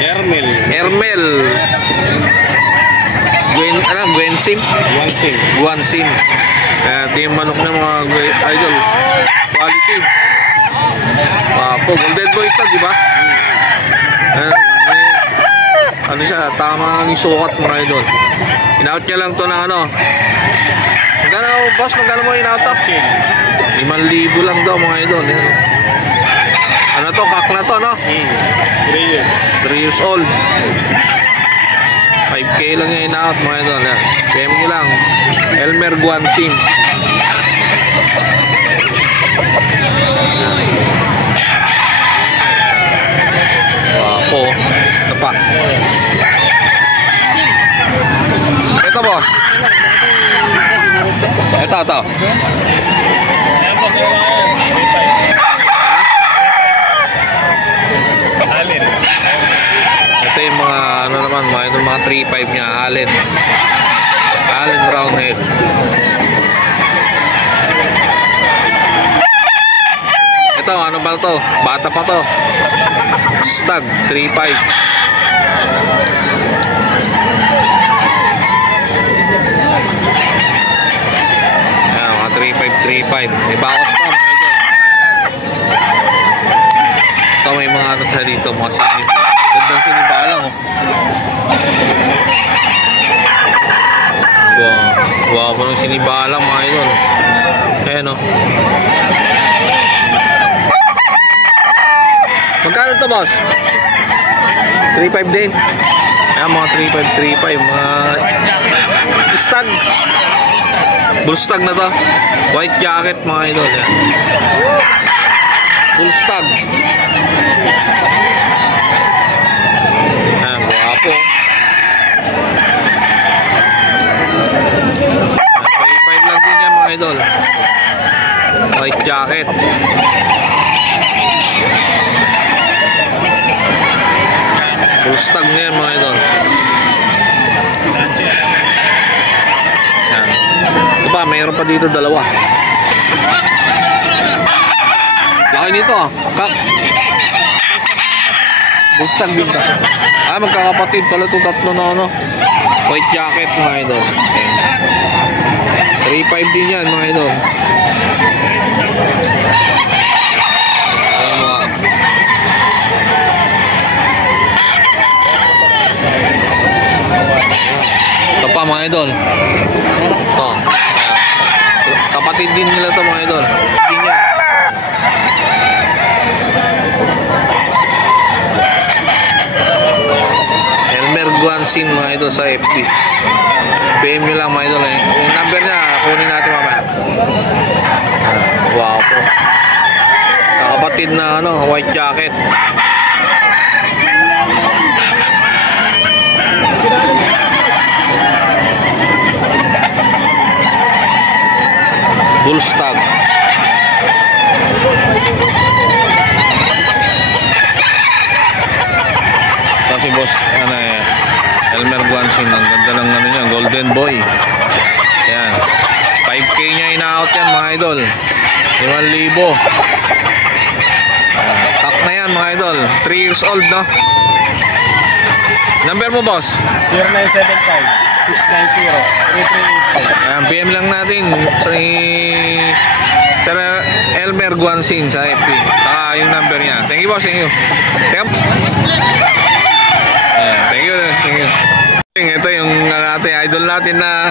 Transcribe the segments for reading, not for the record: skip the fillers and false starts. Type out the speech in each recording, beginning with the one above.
Ermel. Guansim. Ito yung manok ng mga idol. Quality. Golden boy ito, di ba? Ano siya, tamang sukat mga idol. In-out niya lang to na ano. Magkano, boss? Magkano mo in-out up? 5,000 lang daw mga idol. Ano to? Kak na to, no? 3 years old. 5K lang yung in-out mga idol. PM nyo lang. Elmer Guansim. Wapo. Ito pa. Ito, boss. Ito. Allen. Ito yung mga ano naman, mga 3.5 niya, Allen Roundhead. Ito, ano ba to? Bata pa to. Stag 3.5. Ayan, mga 3.5. May bakos pa mga ito. Ito may mga ano sa dito, mga sinip. Gandang sinibalang oh. Wow, pa ng sinibalang mga idol. Ayan oh. Magkano ito, boss? 3.5 din. Ayan, mga 3.5. Mga stag. Bull stag na to. White jacket mga idol. Ayan. Bull stag. Ayan, guwapo. 3.5 lang din yan mga idol. White jacket. Stag na yan mga idol. Yan. Ito pa, mayroon pa dito dalawa. Laki nito ah. Stag din ta. Magkakapatid pala itong tatlo na ano. White jacket mga idol. 3.5 din yan mga idol. Ito pa mga idol. Ito. Kapatid din nila ito mga idol. Elmer Guansim mga idol sa FB. PM nyo lang mga idol. Yung number niya kunin natin mamaya. Wow po. Kapatid na ano, white jacket. Bull stag. Kasi boss, ano Elmer Guansim, ang ganda ng ano niya, golden boy. Yan. 5K niya in-out yan mga idol. 5,000. Kak na yan mga idol. 3 years old, no? Number mo, boss? 0975-690-3385. Ayan, PM lang natin sa Sir Elmer Guansim sa FB. Saka yung number niya. Thank you, boss. Thank you. Ayan, thank you. Ito yung natin, idol natin na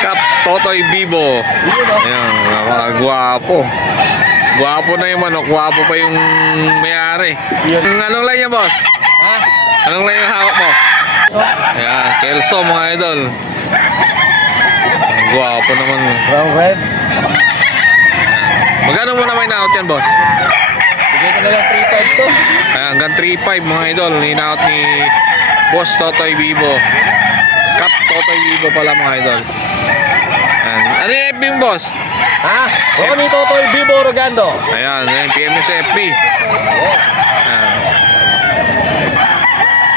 Kap Totoy Bibo. Ayan, mga gwapo. Gwapo na yung manok. Gwapo pa yung may-ari. Anong line niya, boss? Ha? Anong line yung hawak mo? Ayan, Kelso mga idol. Gwapo naman. Brown red. Magkano mo na may na-out yan, boss? Bigay ko na lang 3.5 to. Ayan, hanggang 3.5 mga idol. Ni-out ni Boss Totoy Bibo. Kap Totoy Bibo pala mga idol. Ayan. Ano yung FB mo, boss? Ha? Ako ni Totoy Bibo Rogando. Ayan, PM sa FB. Yes.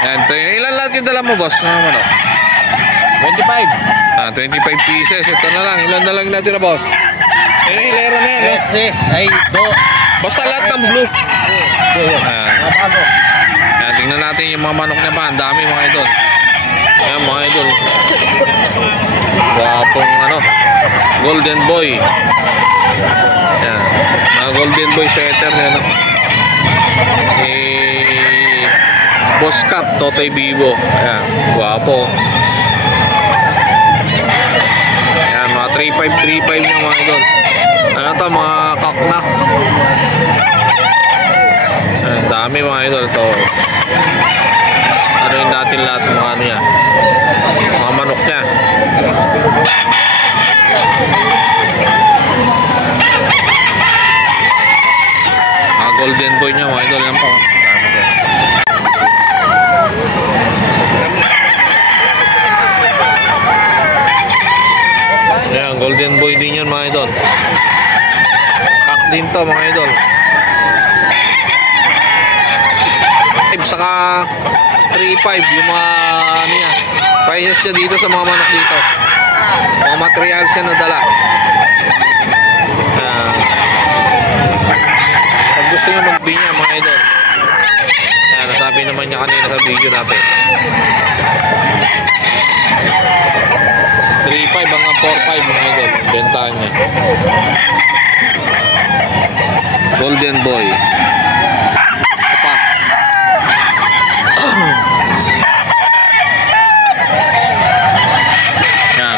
Ayan. Ayan, ilan lahat yung dala mo, boss? Ano mo, no? 25. 25 pieces. Ito na lang. Ilan na lang natin na, boss? Ayan, hilera na yan, no? Yes, ay, do. Basta lahat ng blue. Ayan. Ayan. Ayan, tingnan natin yung mga manok niya pa. Ang dami mga idol. Ayan mga idol. Wapong ano, golden boy. Ayan, mga golden boy sweater niya, no? Boss Cup, Totoy Vivo. Ayan, guwapo. Ayan, mga 3.5 niya mga idol. Ano to, mga kakna. Ayan, dami mga idol to. Ano yung natin lahat mga ano yan, mga manok niya. Mga golden boy niya mga idol. Yan po. Dami ko. Ayan, golden boy din yan mga idol. Kak din to mga idol. Saka 3.5 yung mga ano yan, prices niya dito sa mga manok dito. Mga materials niya na dala. Pag gusto nyo magbinya mga idol, nasabi naman niya kanina sa video natin, 3.5 hanggang 4.5 mga idol bentahan niya. Golden boy.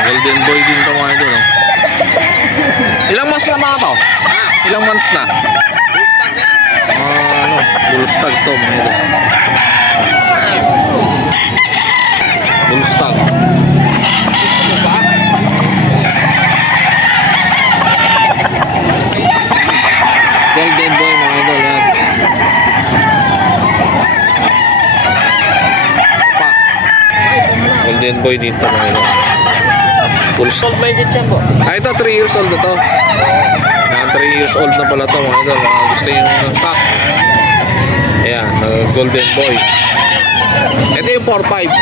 Golden boy din ito mga idol, no? Ilang months na mga to? Ilang months na? Ano, bullstag to mga idol. Bullstag. Golden boy mga idol, yan. Golden boy dito mga idol. Full sold by it yan, boss. Ito 3 years old na to. 3 years old na pala to mga idol. Gusto yung stock. Ayan, golden boy. Ito yung 4.5.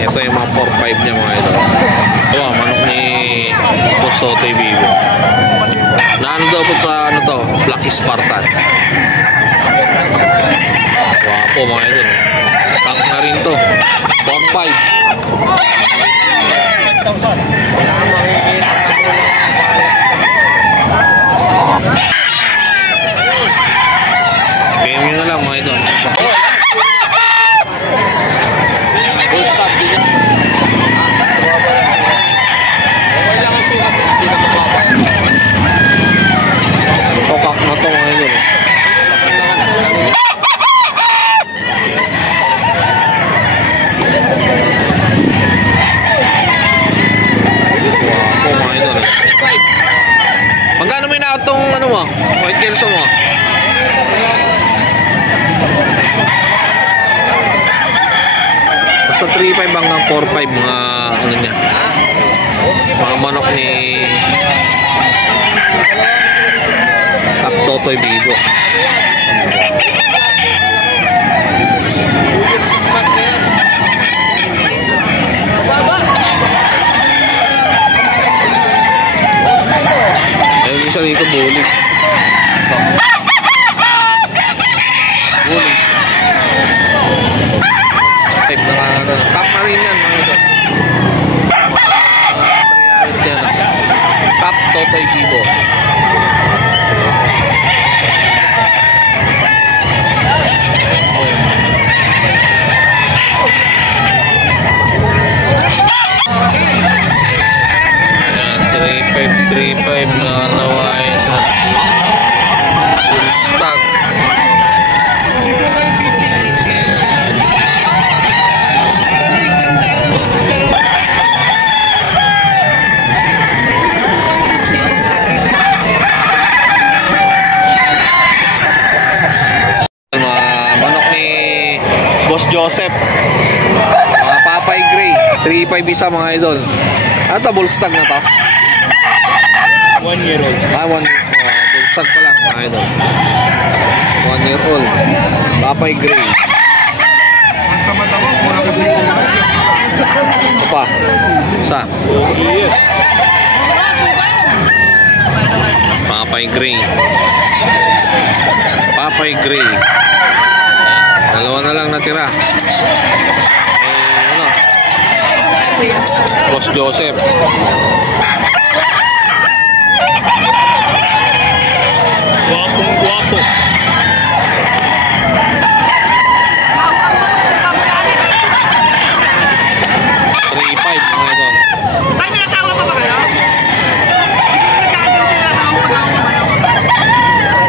Ito yung mga 4.5 niya mga idol. Ito manok ni Boss Totoy Vivo. Naano daw po sa ano to, Black Spartan. Wapo mga idol. Stock na rin to. 4.5. PM nyo na lang mga idol. Full stop din yan. Okay lang ang sukat. Hindi na mababa. Tokak na to mga idol. Magkano may na itong ano mo? White Kelso mo? Basta 3.5 hanggang 4.5 mga ano niya, mga manok ni Kap Totoy Vivo. Ayun isa rito bulik. Bulik. Type na ano. Top Marine yan mga ito. Materials yan. Kap Totoy Vivo. Ayan, 3.5 na nawain na full stock. Manok ni Boss Joseph, mga Papay Gray, 3.5 isa mga idol. Ano to, bullstag na to? 1 year old. Bullstag pa lang mga idol. 1 year old. Papay Gray. Ito pa. Isa. Papay Gray. Papay Gray. natira. Ano? Boss Joseph. Guwapong guwapo.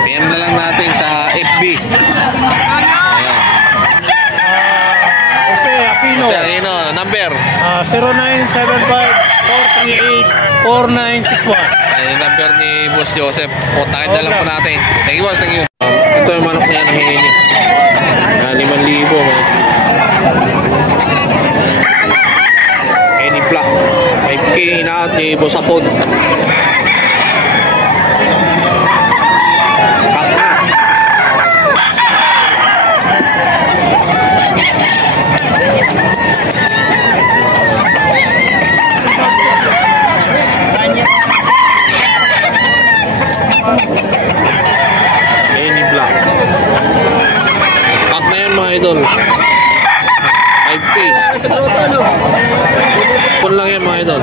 PM na lang natin sa FB. Ayan. Jose Aquino. Jose Aquino, number. 0975-438-4961. Ay, yung number ni Boss Joseph. Puntakin na lang po natin. Thank you, boss. Thank you. Ito yung manok niya na hini. 5,000 man. Hini black. 5K inaot ni Boss Apod. Hini black. Kak na yan mga idol. 5K. Pun lang yan mga idol.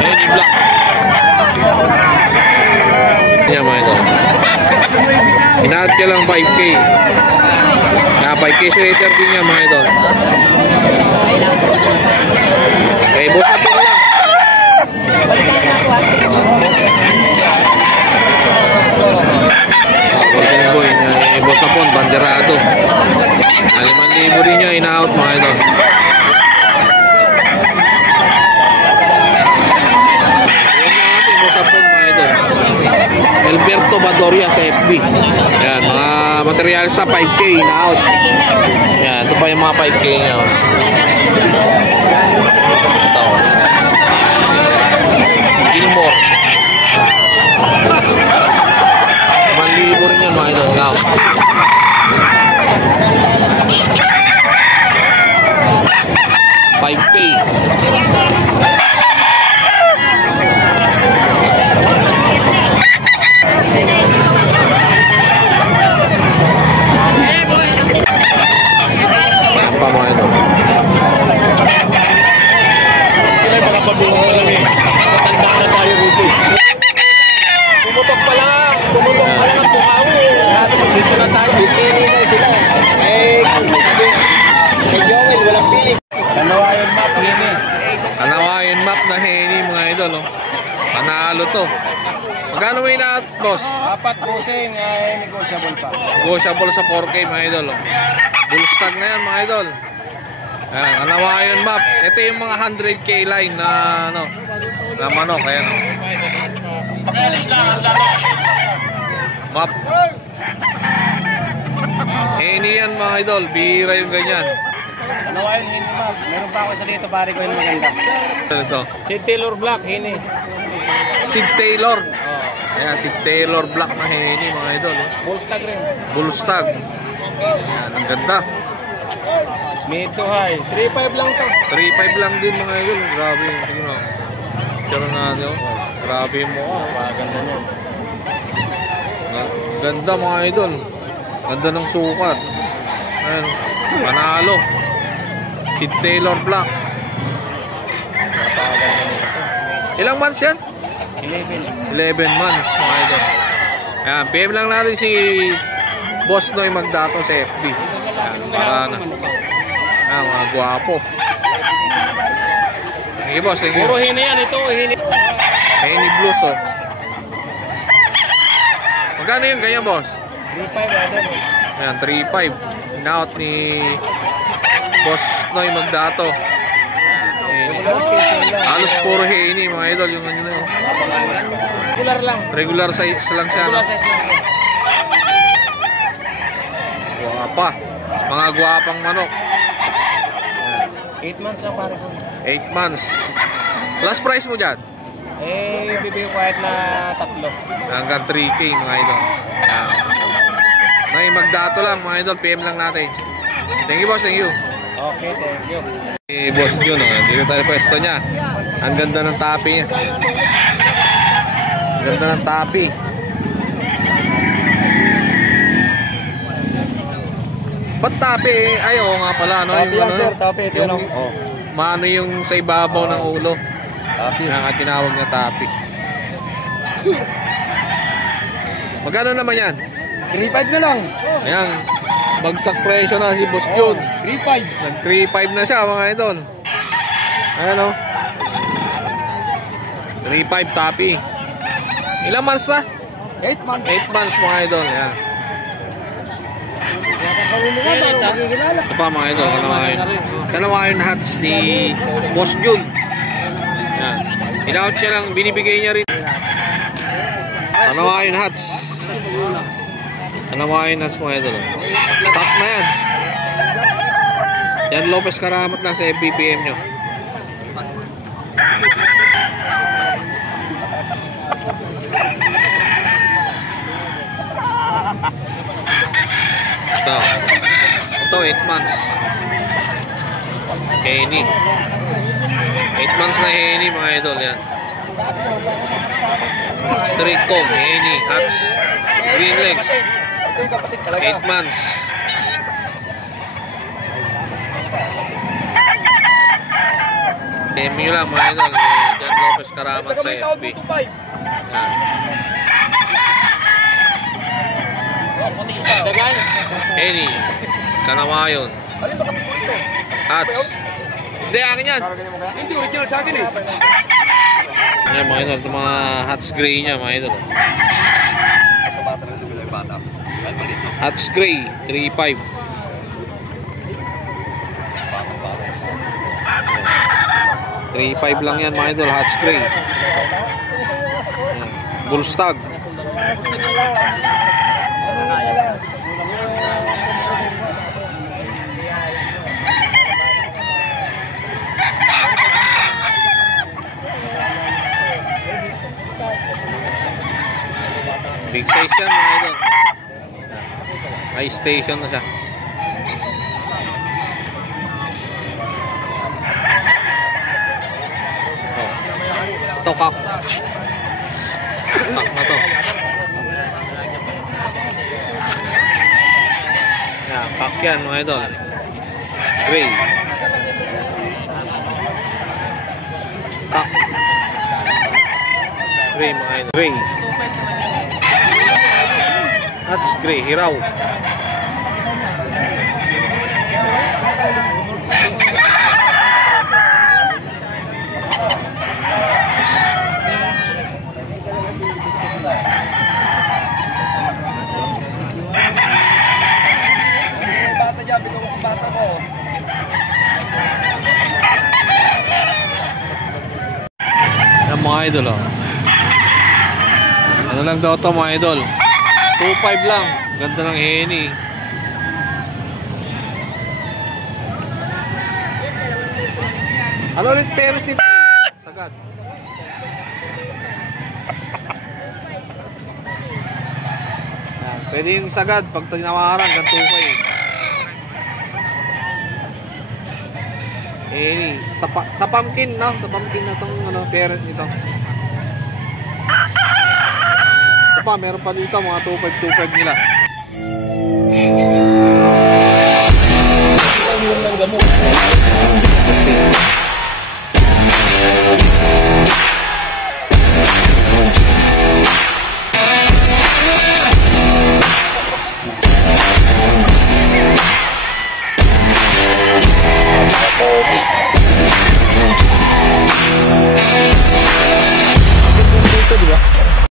Hini black. Yan mga idol. Inaad ka lang 5K. Na 5K sweater din yan mga idol. Okay, busa po lang. Golden boy na busa po, banderado. 5,000 din niya in-out mga idol. Alberto Badoria sa FB. Yan, mga material sa 5K na out. Yan, ito pa yung mga 5K niya. Ito. Gilmore. 5,000 rin yan mga idol. Now. $5K. Pa mga ito. Sila yung mga pabuhong lang eh. Matanda na tayo rito eh. Pumutok pa lang ang bukawi eh. Tapos dito na tayo. Pipili na sila. Eh, sabi, kay Joel, walang pili. Kanawayan map, hini. Kanawayan map na hini mga idol. Oh. Panalo to. Magkano may inaat, boss? 4 pusing ay negotiable pa. Negotiable sa 4K mga idol. Oh. Bullstag na yan mga idol. Ayan, Kanawayan map. Ito yung mga 100K line na ano, na manok. Ayan o. Map. Hini yan mga idol. Bihira yung ganyan. Kanawayan hini map. Meron pa ako sa dito pare ko yung maganda. Ito. Si Taylor Black hini. Sid Taylor. Ayan, si Taylor Black na hini mga idol. Oh. Bullstag rin. Bullstag. Ayan, ang ganda. Mid to high. 3.5 lang to. 3.5 lang din mga idol. Grabe. Tingnan mo. Pero natin oh. Grabe mo. Ganda niya. Ganda mga idol. Ganda ng sukat. Ayan. Panalo. Si Taylor Black. Ilang months yan? 11 months mga idol. Ayan. PM lang natin si Boss Noy Magdato sa FB. Ayan. Para na. Ayan. Mga guwapo. Thank you, boss. Thank you. Puro hini yan. Ito hini. Hini blues oh. Magkano yung ganyan, boss? 3.5 brother. Ayan, 3.5. In-out ni Boss Noy Magdato. Regular station lang. Halos puro hini mga idol. Yung ano na yun. Regular lang. Regular size lang siya. Regular size lang siya. Guwapa. Mga guwapang manok. 8 months lang pare ko. 8 months. Last price mo dyan? Eh, bibigay ko kahit na 3. Hanggang 3K mga idol. Noy Magdato lang mga idol. PM lang natin. Thank you, boss. Thank you. Okay, thank you. Boss Jun, dito tayo pwesto niya. Ang ganda ng tapi niya. Ang ganda ng tapi. Ba't tapi eh? Ay, oo nga pala. No? Tapi yan, sir. Tapi. Ito yung, yan. mano yung sa ibabaw ng ulo. Tapi. Yan nga tinawag na tapi. Magkano naman yan? 3.5 na lang. Ayan. Bagsak presyo na si Boss Jun. 3.5. Nag 3.5 na siya mga idol. Ayan o. 3.5 tapi. Ilang months na? 8 months. 8 months mga idol. Ayan. Ito pa mga idol. Kanawain hats ni Boss Jun. Ayan. Pinout niya lang. Binibigay niya rin. Kanawain hats. Kanawain hats mga idol. Pack na yan. Yan Lopez Karamat lang sa FBPM nyo. Ito 8 months. Henny. 8 months na Henny mga idol yan. Straight comb, Henny, hats, green legs. 8 months. DM nyo lang mga idol. Jan Lopez Karamat sa FB. Yan. Henny, Kanawayon, hats. Hindi, akin yan. Hindi, original sa akin eh. Ayan mga idol, itong mga hats gray niya mga idol. Hats gray, 3.5. 3.5 lang yan mga idol, hats gray. Ayan. Bullstag. Big size yan mga idol. High station na siya. Ito kak. Kak na to. Yan, kak yan mga idol. Gray. Kak. Gray mga idol. Gray. Hats gray, hiraw. Bata dyan, binukong bata ko. Yan mga idol oh. Ano lang daw ito mga idol? 2.5 lang. Ganda ng Henny. Ano ulit pero si sagad. Yan. Pwede yung sagad pag tinawaran ng 2.5. Henny. Sa pumpkin no? Sa pumpkin na itong ano, parent nito. Pa, meron pa dito mga 2.5 nila. Yung lang gamot.